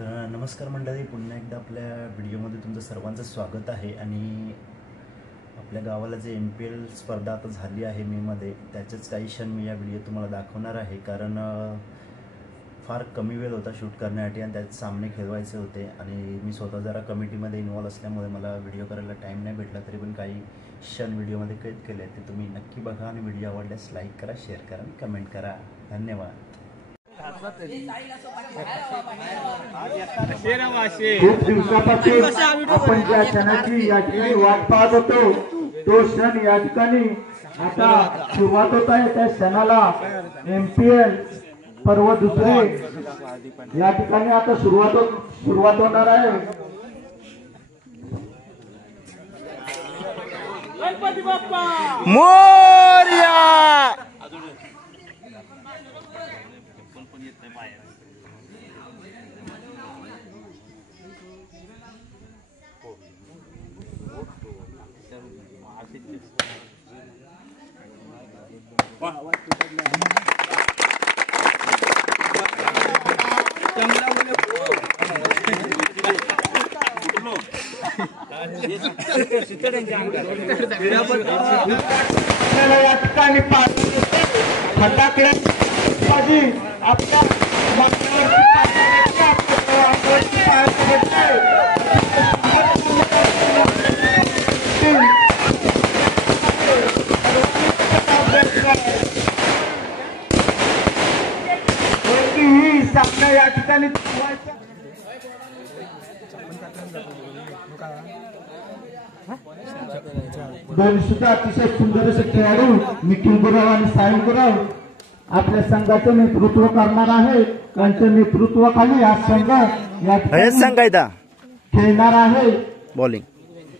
तर नमस्कार मंडळी, पुन्हा एकदा आपल्या व्हिडिओमध्ये तुमचं सर्वांचं स्वागत आहे। आणि आपल्या गावाला जे MPL स्पर्धा आता झाली आहे मेमध्ये, त्याचेच काही क्षण मी या व्हिडिओ तुम्हाला दाखवणार आहे। कारण फार कमी वेळ होता शूट करण्यासाठी आणि त्याचे सामने खेळवायचे होते आणि मी स्वतः जरा कमिटीमध्ये इन्वॉल्व असल्यामुळे मला व्हिडिओ करायला टाईम नाही भेटला। तरी पण काही क्षण व्हिडिओमध्ये कैद केले ते तुम्ही नक्की बघा आणि व्हिडिओ आवडल्यास लाईक करा, शेअर करा आणि कमेंट करा। धन्यवाद। खूप दिवसापासून आपण ज्या क्षणाची या ठिकाणी वाट पाहत होतो तो क्षण या ठिकाणी आता सुरुवात होत आहे। त्या क्षणाला MPL पर्व दुसरे या ठिकाणी आता सुरुवात होणार आहे। गणपती बाप्पा मोरया। या ठिकाणी फटाकडे आपल्या ही सामना या ठिकाणी दोन सुद्धा अतिशय सुंदर असे खेळाडू निखिल गुराव आणि साहिल गुराव आपल्या संघाचं नेतृत्व करणार आहे। त्यांच्या नेतृत्वाखाली हा संघ या खेळणार आहे। बॉलिंग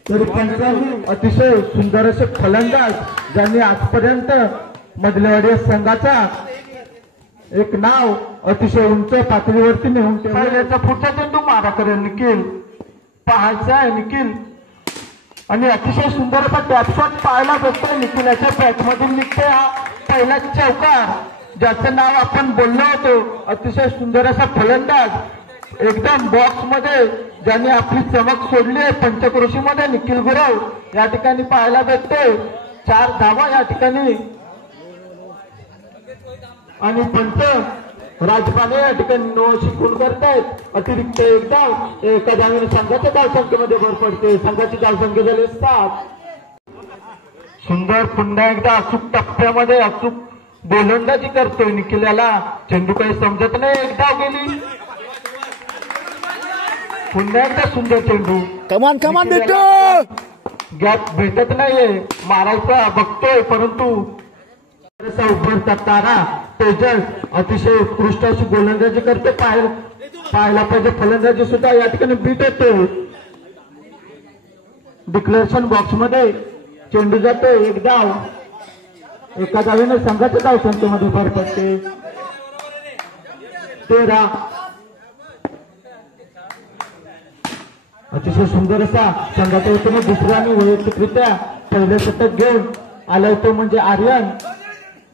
तर पंचावन्न अतिशय सुंदर असे फलंदाज ज्यांनी आजपर्यंत मधलेवाडी संघाचा एक नाव अतिशय उंच पातळीवरती नेऊन ठेवण्याचा पुढचा चेंडू मारा करेल निखिल। पाहायचा आहे निखिल आणि अतिशय सुंदर असा टॅपशॉट पाहायला भेटतो निखिलाच्या बॅट मधून निघते हा पहिला चौकार, ज्याचं नाव आपण बोललो होतो। अतिशय सुंदर असा फलंदाज एकदम बॉक्स मध्ये ज्यांनी आपली चमक सोडली आहे पंचक्रोशी मध्ये निखिल गुराव या ठिकाणी पाहायला भेटते। 4 धावा या ठिकाणी आणि पंच राजपाने या ठिकाणी शिकून करतायत। अतिरिक्त एक धाव एका धावेने संघाच्या धावसंख्येमध्ये भर पडते। संघाची धावसंख्या झाली 7। सुंदर पुन्हा एकदा अचूक टप्प्यामध्ये अचूक गोलंदाजी करतोय निखिल। याला चेंडू काही समजत नाही, एक धाव गेली। पुन्हा एकदा सुंदर चेंडू, कमान बिट्टू, गॅप भेटत नाहीये, मारायचा बघतोय परंतु उभरता तारा तेजस अतिशय उत्कृष्ट अशी गोलंदाजी करते। पाहायला पाहिजे फलंदाजी सुद्धा या ठिकाणी बीट येते। डिक्लेरेशन बॉक्स मध्ये चेंडू जातो, एक धाव एका धावेने संघाच्या धावसंख्येमध्ये भर पडते। 13 अतिशय सुंदर असा संघाच्या वतीने दुसऱ्या आणि वैयक्तिकरित्या पहिले शतक घेऊन आलाय तो म्हणजे आर्यन।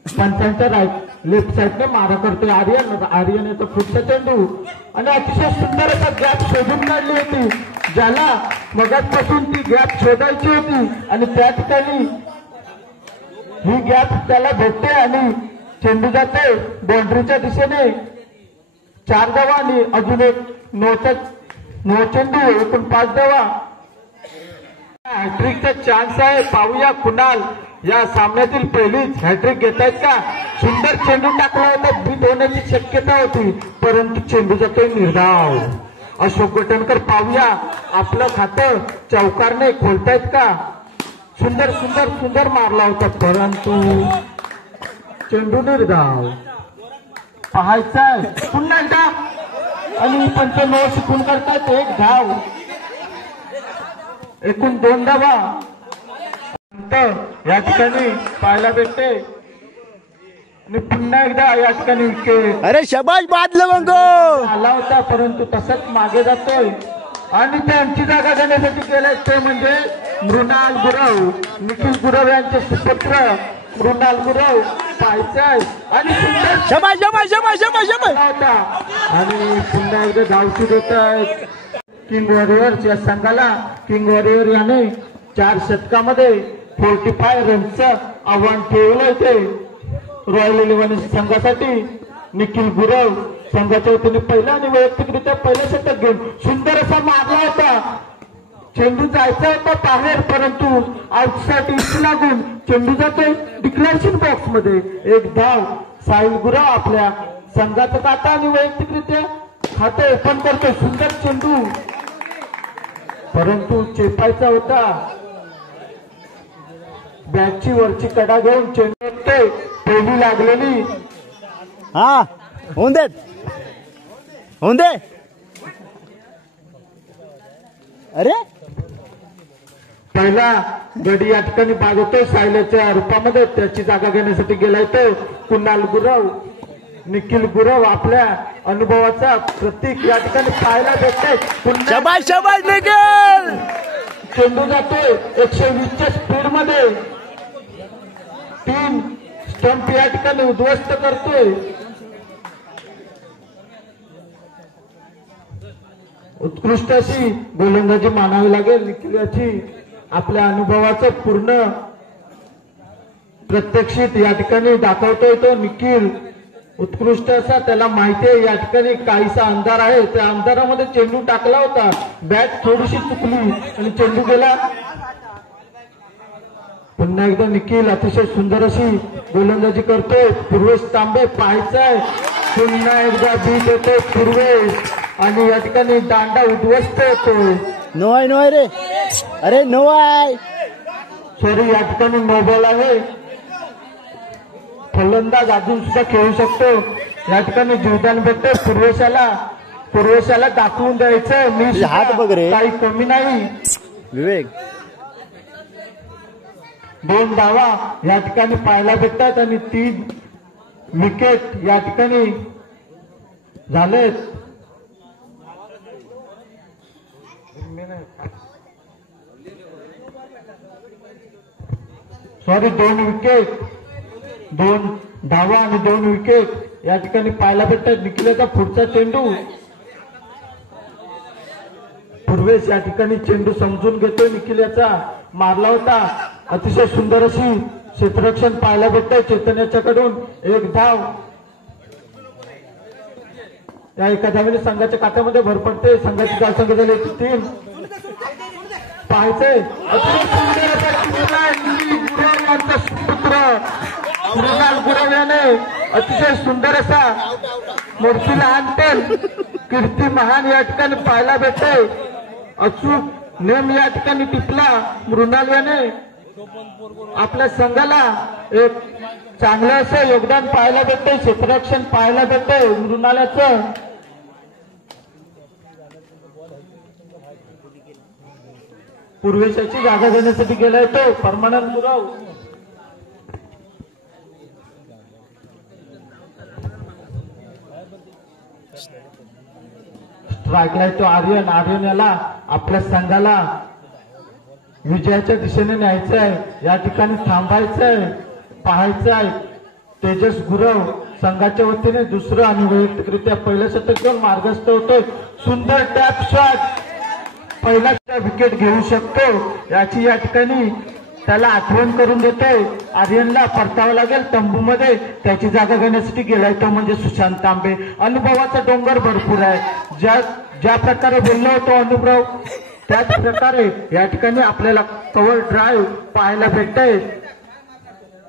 पंचांच्या लेफ्ट साईडने मारा करतोय आर्यन याचा पुढचा चेंडू आणि अतिशय सुंदर असा गॅप शोधून काढली होती, ज्याला मगाचपासून ती गॅप शोधायची होती आणि त्या ठिकाणी ही गॅप त्याला भेटते आणि चेंडू जाते बाउंड्रीच्या दिशेने। 4 धावा आणि अजून एक नो चेंडू, एकूण 5 धावा। हॅट्रिकचा चान्स आहे, पाहूया कुणाल या सामन्यातील पहिलीच हॅट्रिक घेतायत का। सुंदर चेंडू टाकला होता, बीट होण्याची शक्यता होती परंतु चेंडू जातोय निर्धाव। अशोक गोटणकर पाहूया आपलं खातं चौकारने खोलतायत का। सुंदर सुंदर सुंदर मारला होता परंतु चेंडू निर्धाव। पाहायचाय पुन्हा एकदा आणि पंच नो शिकून करतात, एक धाव एकूण 2 धावा या ठिकाणी पाहायला भेटते आणि पुन्हा एकदा या ठिकाणी विकेट। अरे शाबाश बाद लवंगो आला होता परंतु तसंच मागे जातोय आणि त्यांची जागा घेण्यासाठी केलंय ते म्हणजे मृणाल गुरव, निखिल गुरव यांचे सुपुत्र मृणाल गुरव पाहायचंय आणि सुंदर शबाश शबाश शबाश शबाश शबाश होता आणि पुन्हा एकदा धावशूट होत आहेत किंग वॉरियर्स या संघाला. किंग वॉरियर याने 4 षटकामध्ये 45 रनचं आव्हान ठेवलं होते रॉयल 11 संघासाठी. निखिल गुरव संघाच्या वतीने पहिला आणि वैयक्तिकरित्या पहिलं षटक घेऊन सुंदर असा मारला होता. चेंडू जायचा होता बाहेर परंतु आउटसाठी लागून चेंडू जातोय डिक्लेरेशन बॉक्स मध्ये. एक धाव. साहिल गुरव आपल्या संघाचं खाता आणि वैयक्तिकरित्या खातं ओपन करतोय. सुंदर चेंडू परंतु चेपायचा होता. बॅटची वरची कडा घेऊन चेंडू पहिली लागलेली. हा होऊन दे होऊन दे. अरे पहिला गडी या ठिकाणी बाद होतोय सायल्याच्या रूपामध्ये. त्याची जागा घेण्यासाठी गेलाय तो कुणाल गुरव. निखिल गुरव आपल्या अनुभवाचा प्रतीक या ठिकाणी पाहायला भेटतोय. शबाश शबाश निखिल. चेंडू जातोय 120च्या स्पीड मध्ये. 3 स्टंप या ठिकाणी उद्ध्वस्त करतोय. उत्कृष्ट अशी गोलंदाजी मानावी लागेल निखिल याची. आपल्या अनुभवाचं पूर्ण प्रत्यक्षित या ठिकाणी दाखवतोय तो निखिल. उत्कृष्ट असा त्याला माहिती आहे या ठिकाणी काहीसा अंधार आहे. त्या अंधारामध्ये चेंडू टाकला होता. बॅट थोडीशी चुकली आणि चेंडू गेला. पुन्हा एकदा निखिल अतिशय सुंदर अशी गोलंदाजी करतोय. पूर्वेश तांबे पाहायचाय. पुन्हा एकदा बीट येतोय पूर्वेश आणि या ठिकाणी दांडा उद्ध्वस्त होतोय. नो आहे नो आहे रे. अरे नो आहे. सॉरी या ठिकाणी नो बॉल आहे. फलंदाज अजून सुद्धा खेळू शकतो. या ठिकाणी जीवदान भेटते पूर्वेशाला दाखवून द्यायचं मी हात बघ रे. काही कमी नाही. विवेक 2 धावा या ठिकाणी पाहायला भेटतात आणि 3 विकेट या ठिकाणी झालेत. सॉरी 2 विकेट 2 धावा आणि 2 विकेट या ठिकाणी पाहायला भेटतात. निखिलाचा पुढचा चेंडू. पूर्वेश या ठिकाणी चेंडू समजून घेतोय. निखिल याचा मारला होता. अतिशय सुंदर अशी क्षेत्ररक्षण पाहायला भेटतंय चैतन्याच्याकडून. 1 धाव. या एका धावेने संघाच्या खात्यामध्ये भर पडते. संघाची धावसंख्या झाली 3. पाहायचंय सुपुत्र कुणाल गुरव याने अतिशय सुंदर असा मोठीला आणतेल कीर्ती महान या ठिकाणी पाहायला भेटते. अचूक नेम या ठिकाणी टिपला मृणाल याने. आपल्या संघाला एक चांगलं असं योगदान पाहायला भेटते. क्षेत्ररक्षण पाहायला भेटते मृणालाचं. पूर्वेशाची जागा घेण्यासाठी गेलाय तो परमानंद गुरव. स्ट्राईकला तो आर्यन. आर्यन याला आपल्या संघाला विजयाच्या दिशेने न्यायचं आहे. या ठिकाणी थांबायचंय पाहायचं आहे. तेजस गुरव संघाच्या वतीने दुसरं आणि वैयक्तिकरित्या पहिलं षटक घेऊन मार्गस्थ होतोय. सुंदर टॅप शॉट. पहिला विकेट घेऊ शकतो याची या ठिकाणी त्याला आठवण करून देतोय. आर्यनला परतावं लागेल तंबूमध्ये. त्याची जागा घेण्यासाठी गेलाय तो म्हणजे सुशांत तांबे. अनुभवाचा डोंगर भरपूर आहे. ज्या प्रकारे बोललो होतो अनुभव त्याच प्रकारे या ठिकाणी आपल्याला कव्हर ड्राईव्ह पाहायला भेटतंय.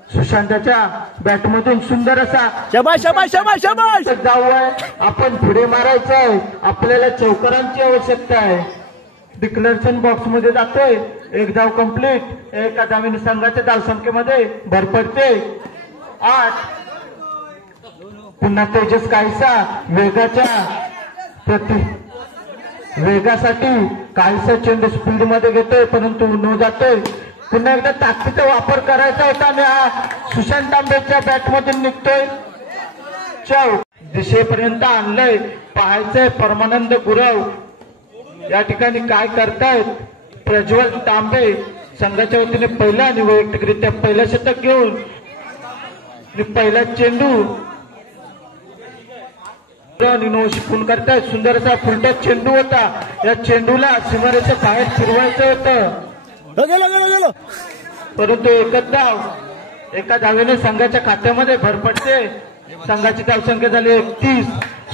सुशांताच्या बॅटमधून सुंदर असा शबाश शबाश शबाश शबाश. जाऊ आहे. आपण पुढे मारायचंय. आपल्याला चौकारांची आवश्यकता आहे. डिक्लेरेशन बॉक्स मध्ये जातोय. 1 धाव कंप्लीट. एका धावेने संघाच्या धावसंख्येमध्ये भर पडते 8. पुन्हा तेजस काहीसा वेगासाठी काहीसा चेंडू स्पीड मध्ये घेतोय परंतु न जातोय. पुन्हा एकदा ताकदीचा वापर करायचा होता आणि हा सुशांत तांबेच्या बॅटमधून निघतोय. चौक दिशेपर्यंत आणलंय. पाहायचंय परमानंद गुरव या ठिकाणी काय करतायत. प्रज्वल तांबे संघाच्या वतीने पहिला आणि वैयक्तिकरित्या पहिलं षटक घेऊन पहिला चेंडू शिकून करतायत. सुंदर असा फुलटच चेंडू होता. या चेंडूला सीमारेषेच्या बाहेर फिरवायचं होतं, गेलो परंतु एकच धाव. एका धावेने संघाच्या खात्यामध्ये भर पडते. संघाची धावसंख्या झाली 31.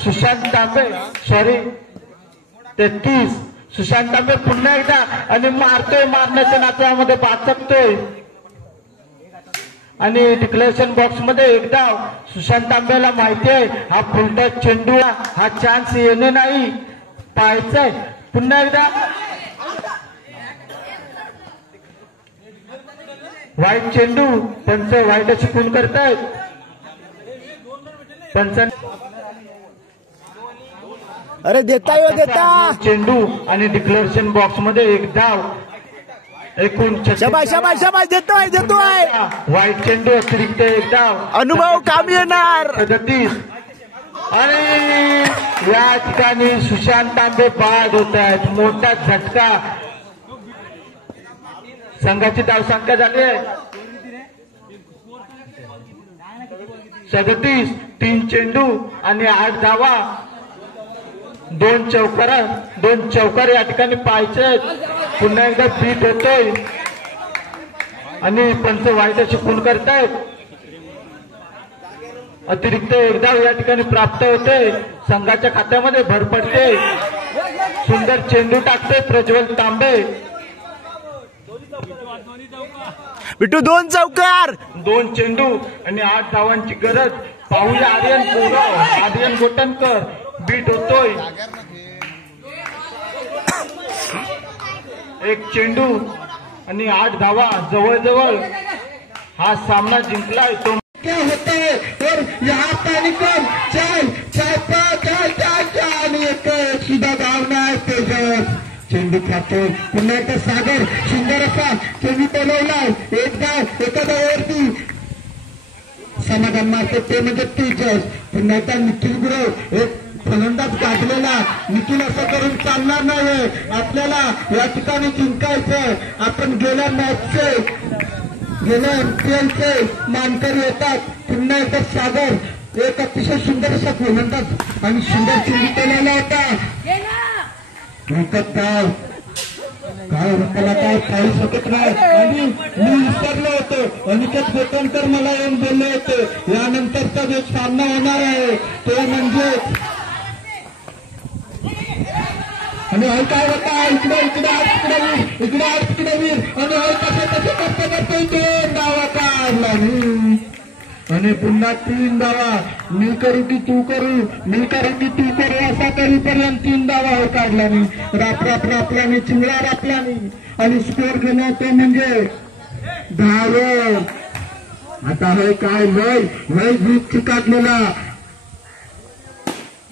सुशांत तांबे 33. सुशांत तांबे पुन्हा एकदा आणि मारतोय, मारण्याच्या नात्यामध्ये बाचकतोय आणि डिक्लेरेशन बॉक्स मध्ये एक धाव. सुशांत तांबेला माहिती आहे हा फुलटच चेंडू, हा चान्स येणे नाही, पाहायचंय. पुन्हा एकदा वाईट चेंडू. पंच वाईट अशी खून करतायत. पंच अरे देता चेंडू आणि डिक्लेरेशन बॉक्स मध्ये एक धाव. एकूण शाबाश देतोय वाईट चेंडू अतिरिक्त एक धाव. अनुभव काम येणार. 37. आणि या ठिकाणी सुशांत तांबे बाद होत आहेत. मोठा झटका. संघाची धावसंख्या झाली आहे 37. 3 चेंडू आणि 8 धावा. 2 चौकार या ठिकाणी पाहायचे. पुन्हा एकदा बीट होतोय आणि पंच वाईट अशी खून करतायत. अतिरिक्त एक धाव या ठिकाणी प्राप्त होते. संघाच्या खात्यामध्ये भर पडते. सुंदर चेंडू टाकते प्रज्वल तांबे. बिट्टू 2 चौकार. 2 चेंडू आणि 8 धावांची गरज. पाहूया आर्यन गोटनकर बीट होतोय. 1 चेंडू आणि 8 धावा. जवळजवळ हा सामना जिंकलाय. तो क्या होता है और यहाँ पानी कम चाल आणि एक सुद्धा धावना आहे तेजस. चेंडू खातो. पुन्हा एकदा सागर सुंदर असा चेंडू बनवलाय. एक धाव एका धावावरती समाधान मारते ते म्हणजे तेजस. पुन्हा एकदा निखिल गुरव एक फलंदाज गाजलेला. निखिल असं करून चालणार नाही. आपल्याला या ठिकाणी जिंकायचं. आपण गेल्या एमपीएलचे मानकरी येतात. पुन्हा एकदा सागर एक अतिशय सुंदर असा फलंदाज आणि सुंदर चेंडू केलेला होता. काय त्याला काय काही शकत नाही. आणि मी विसरलो होतो. अनिकेत गोटनकर मला येऊन बोलले होते यानंतरचा जो सामना होणार आहे तो म्हणजे आणि हल काय होता इकडे वीर आणि हल कसे करतो 2 धावा काढला आणि पुन्हा 3 धावा. मी करू की तू करू असा करीपर्यंत 3 धावा हो काढला नाही. रापल्याने चिंगळा रापल्याने आणि स्कोर घेणं ते म्हणजे धाव. आता हे काय लय जीत चिकाटलेला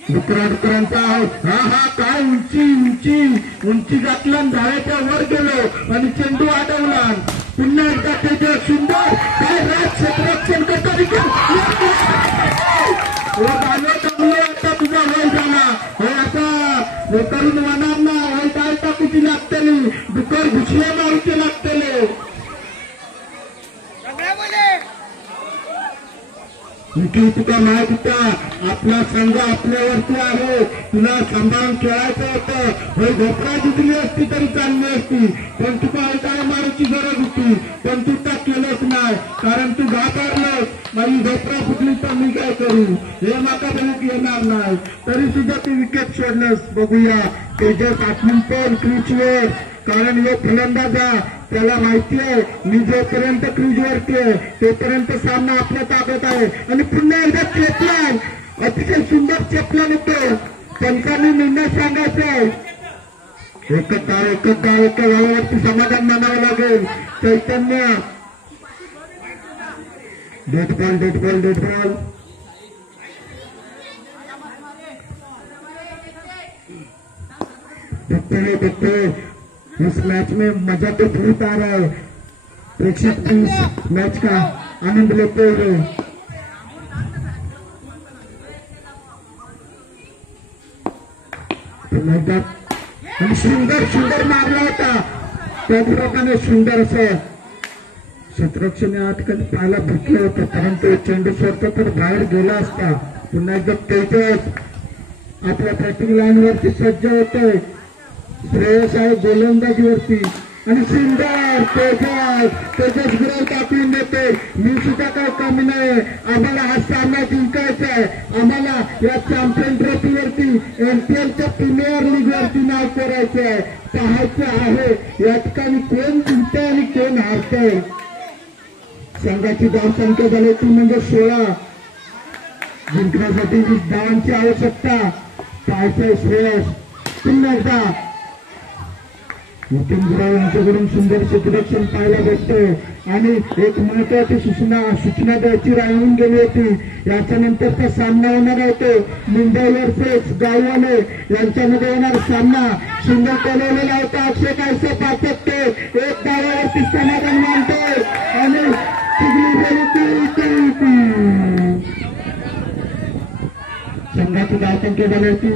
डुकरांचा हा काय उंची घातला. धाव्याच्या वर गेलो आणि चेंडू अडवला. पुन्हा एकदा त्याच्या सुंदर काय क्षेत्ररक्षण करतो. आता तुझा वय झाला हे आता करून होणार ना. काय टाकूची लागतली डुकर घुसल्या मारूची लागतले. तुका माहित होता आपला संघ आपल्यावरती आहे. तुला सांभाळून खेळायचं होतं. हे घोपरा जिंकली असती तरी चालली असती. पण तुका काय मारायची गरज होती. पण तू त्या केलंच नाही. कारण तू घाबरलोस. माझी घोपरा फुटली तर मी काय करू हे माका बघूक येणार नाही. तरी सुद्धा तू विकेट सोडलंस. बघूया तेजस आत्मीपण क्रीजवर. कारण हे फलंदाजा त्याला माहिती आहे मी जोपर्यंत क्रीजवरती आहे तोपर्यंत सामना आपल्या ताब्यात आहे. आणि पुन्हा एकदा चेपलाय. अतिशय सुंदर चेपला येतो. पंचांनी निर्णय सांगायचा आहे. एकच धाव एका धावावरती समाधान मानावं लागेल. चैतन्य डेट बॉल देखते इस मैच में मजा तो बहुत आ रहा है. प्रेक्षक भी इस मैच का आनंद लेते हुए सुंदर मारला होता. त्याचप्रमाणे सुंदर असं क्षेत्ररक्षण या ठिकाणी पाहायला भेटलं होतं, परंतु चेंडू सोडता तर बाहेर गेला असता. पुन्हा एकदा तेजस आपल्या बॅटिंग लाईन वरती सज्ज होतोय. श्रेयस आहे गोलंदाजीवरती आणि सुंदर तेजस गुरव टाकून देते. मी सुद्धा काय कमी नाही, आम्हाला हा सामना जिंकायचा आहे. आम्हाला या चॅम्पियन ट्रॉफीवरती एमपीएलच्या प्रीमियर लीग वरती नाव करायचं आहे. पाहायचं आहे या ठिकाणी कोण जिंकतंय आणि कोण हारतंय. संघाची धावसंख्या झाली ती म्हणजे 16. जिंकण्यासाठी 20 धावांची आवश्यकता. पाहायचंय श्रेयस पुन्हा एकदा नितीन गुरव यांच्याकडून सुंदर क्षेत्ररक्षण पाहायला भेटतं. आणि एक महत्वाची सूचना द्यायची राहून गेली होती. याच्या नंतरचा सामना होणार होतो मुंबई वर्सेस गाववाले यांच्यामध्ये होणार सामना. सुंदर टोलवलेला होता. अक्षय कायसे पाचक ते एक धावावरती समाधान मानतोय आणि संघाची धावसंख्या झाली होती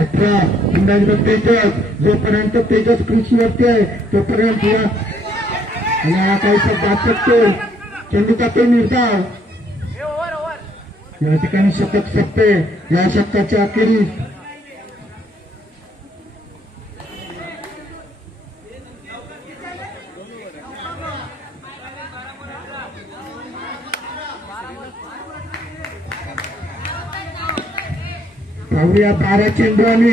18. पुन्हा एकदा तेजस, जोपर्यंत तेजस कृषीवरती आहे तोपर्यंत या काहीसा जात शकतो. चेंडूचा तो निर्धाव या ठिकाणी शतक सत्ते. या शतकाच्या अखेरीस पाहूया 12 चेंडू आणि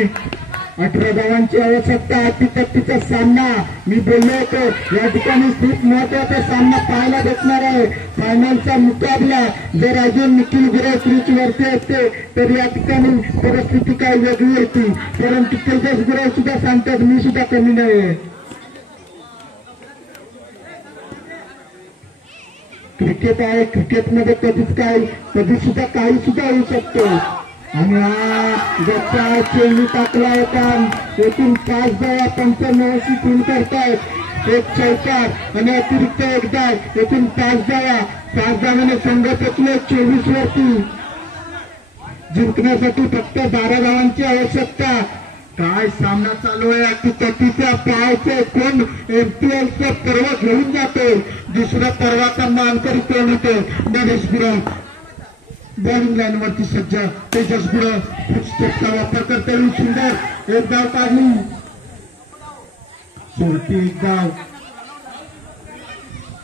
18 धावांची आवश्यकता. अतितत्तीचा सामना मी बोललो होतो. या ठिकाणी खूप महत्वाचा सामना पाहायला भेटणार आहे. फायनलचा मुकाबला जर अजून निखिल गुरव क्रीजवरती असते तर या ठिकाणी परिस्थिती काही वेगळी होती, परंतु तेजस गुरव सुद्धा सांगतात मी सुद्धा कमी नाही. क्रिकेट आहे, क्रिकेटमध्ये कधी सुद्धा काही सुद्धा होऊ शकतो. आणि हा गच्चा चेंडू टाकला होता. येथून 5 धावा 95 पूर्ण करतायत. एक चौकार आणि अतिरिक्त एक धाव. येथून 5 धावा. 5 धावाने संघ पोचले 24 वरती. जिंकण्यासाठी फक्त 12 धावांची आवश्यकता. काय सामना चालू आहे. अतितटीच्या पाहायचे कोण एमपीएलचा पर्व घेऊन जातो. दुसऱ्या पर्वाचा मानकरी कोण होतो. नरेश गुरव बॉलिंग लाईन वरती सज्ज. तेजस गुरव फुटस्टेपचा वापर करता येईल. सुंदर एक धाव काढली. शेवटी एक धाव.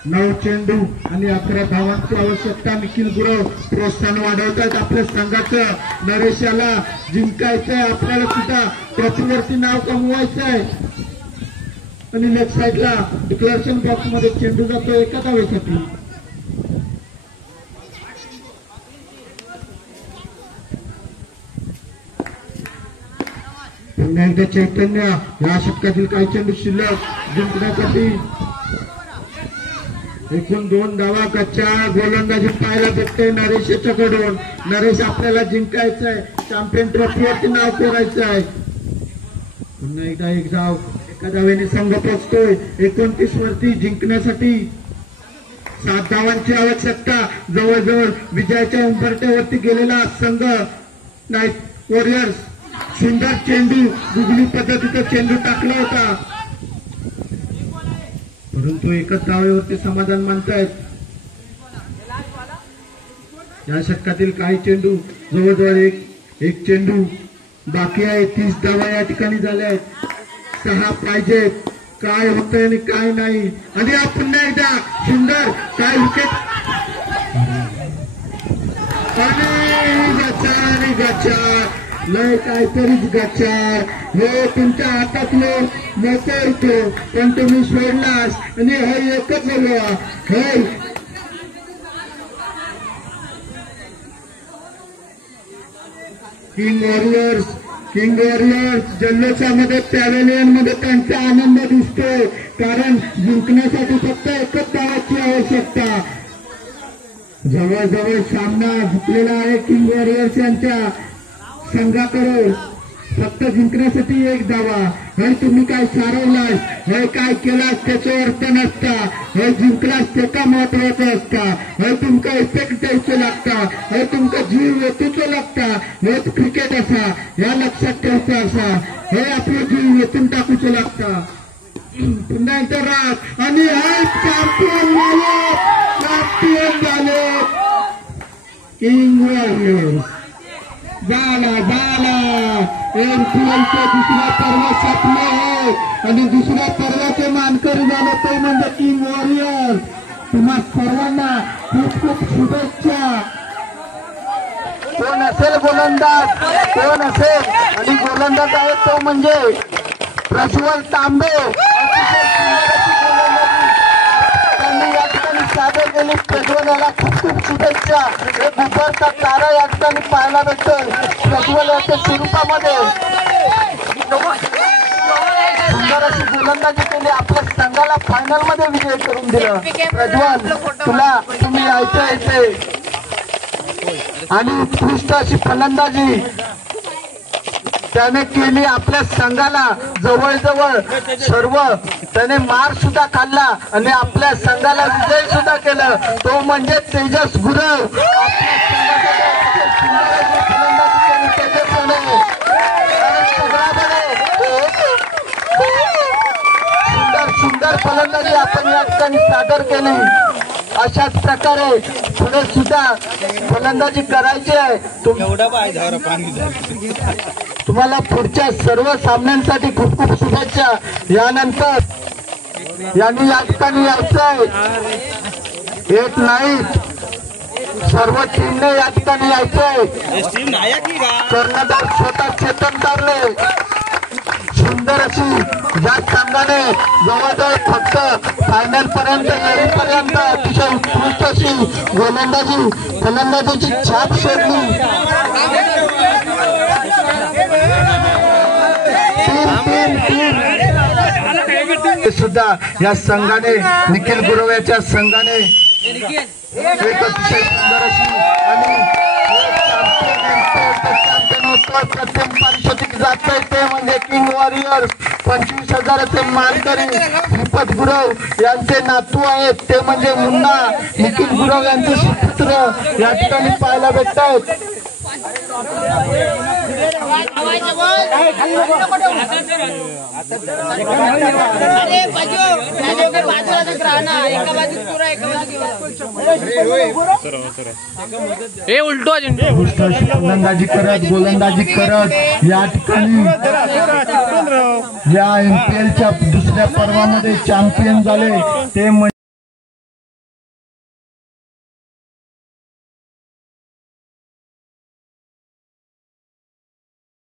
9 चेंडू आणि 11 धावांची आवश्यकता. निखिल गुरव प्रोत्साहन वाढवतात आपल्या संघाचं. नरेशाला जिंकायचंय. आपल्याला सुद्धा ट्रॉफीवरती नाव कमवायचंय. आणि लेफ्ट साईडला डिक्लेरेशन बॉक्स मध्ये चेंडू जातो एका धावेसाठी. पुन्हा एकदा चैतन्य या षटकातील काही चेंडू शिल्लक. जिंकण्यासाठी एकूण 2 धावा. गच्चा गोलंदाजी पाहायला भेटते नरेश याच्याकडून. नरेश आपल्याला जिंकायचंय. चॅम्पियन ट्रॉफीवरती नाव कोरायचं आहे. पुन्हा एकदा एक धाव. एका धावेने संघ पोचतोय 29 वरती. जिंकण्यासाठी 7 धावांची आवश्यकता. जवळजवळ विजयाच्या उंबरठ्यावरती गेलेला संघ नाईट वॉरियर्स. सुंदर चेंडू गुगली पद्धतीचा चेंडू टाकला होता, परंतु एकच धावेवरती समाधान मानतायत. या षटकातील काही चेंडू जवळजवळ एक चेंडू बाकी आहे. 30 धावा या ठिकाणी झाल्या आहेत. 6 पाहिजेत. काय होतंय आणि काय नाही. आणि पुन्हा एकदा सुंदर काय विकेट आणि गच्चा लय काहीतरीच गच्चार. हे तुमच्या हातातलं मोठं येतो पण तुम्ही सोडलास आणि हे एकच झालं. हे किंग वॉरियर्स जल्लोषामध्ये पॅव्हेलियन मध्ये त्यांचा आनंद दिसतो. कारण जिंकण्यासाठी फक्त एकच धावाची आवश्यकता. जवळजवळ सामना झुकलेला आहे किंग वॉरियर्स यांच्या संघाकडे. फक्त जिंकण्यासाठी एक धावा. हे तुम्ही काय सारवलास, हे काय केलास त्याचा अर्थ नसता. हे जिंकलास त्याचा महत्वाचा असता. हे तुमका इफेक्ट द्यायचं लागता. हे तुमका जीव वेचूचं लागता. हेच क्रिकेट असा. या लक्षात ठेवायचं असा. हे आपलं जीव वेचून टाकूचं लागता. पुन्हा एकदा राज आणि चॅम्पियन झाले किंग वॉरियर्स. झाला एमपीएलचे दुसरा पर्व संपले आहे आणि दुसऱ्या पर्वाचे मानकरी झाले ते म्हणजे किंग वॉरियर्स. तुम्हा सर्वांना खूप खूप शुभेच्छा. कोण असेल गोलंदाज, कोण असेल आणि गोलंदाज आहे तो म्हणजे प्रज्वल तांबे. त्यांनी या ठिकाणी सादर केली. प्रज्वल याला खूप खूप शुभेच्छा. एक उभरता तारा या ठिकाणी पाहायला भेटतोय प्रज्वल याच्या स्वरूपामध्ये. सुंदर अशी गोलंदाजी केली, आपल्या संघाला फायनल मध्ये विजय करून दिलं. प्रज्वल तुम्ही यायचं इथे आणि उत्कृष्ट अशी फलंदाजी त्याने केली. आपल्या संघाला जवळजवळ सर्व त्याने मार सुद्धा खाल्ला आणि आपल्या संघाला विजय सुद्धा केलं. तो म्हणजे तेजस गुरव. सुंदर फलंदाजी आपण या ठिकाणी सादर केली. अशाच प्रकारे पुढे सुद्धा फलंदाजी करायची आहे. तुम्हाला पुढच्या सर्व सामन्यांसाठी खूप खूप शुभेच्छा. यानंतर यांनी या ठिकाणी यायचंय. एक नाही सर्व टीमने या ठिकाणी यायचंय. कर्णधार स्वतः चेतन कारले. सुंदर अशी या संघाने जवळजवळ फक्त फायनल पर्यंत येईपर्यंत अतिशय उत्कृष्ट अशी गोलंदाजी फलंदाजीची छाप सोडली. सुद्धा या संघाने निखिल गुरव याच्या संघाने एक अतिशय सुंदर अशी आणि प्रथम पारितोषिक जातंय ते म्हणजे किंग वॉरियर्स. 25,000चे मानकरी श्रीपत गुरव यांचे नातू आहेत ते म्हणजे मुन्ना निखिल गुरव यांचे सुपुत्र या ठिकाणी पाहायला भेटत आहेत. फलंदाजी करत गोलंदाजी करत या ठिकाणी या एमपीएलच्या दुसऱ्या पर्वामध्ये चॅम्पियन झाले ते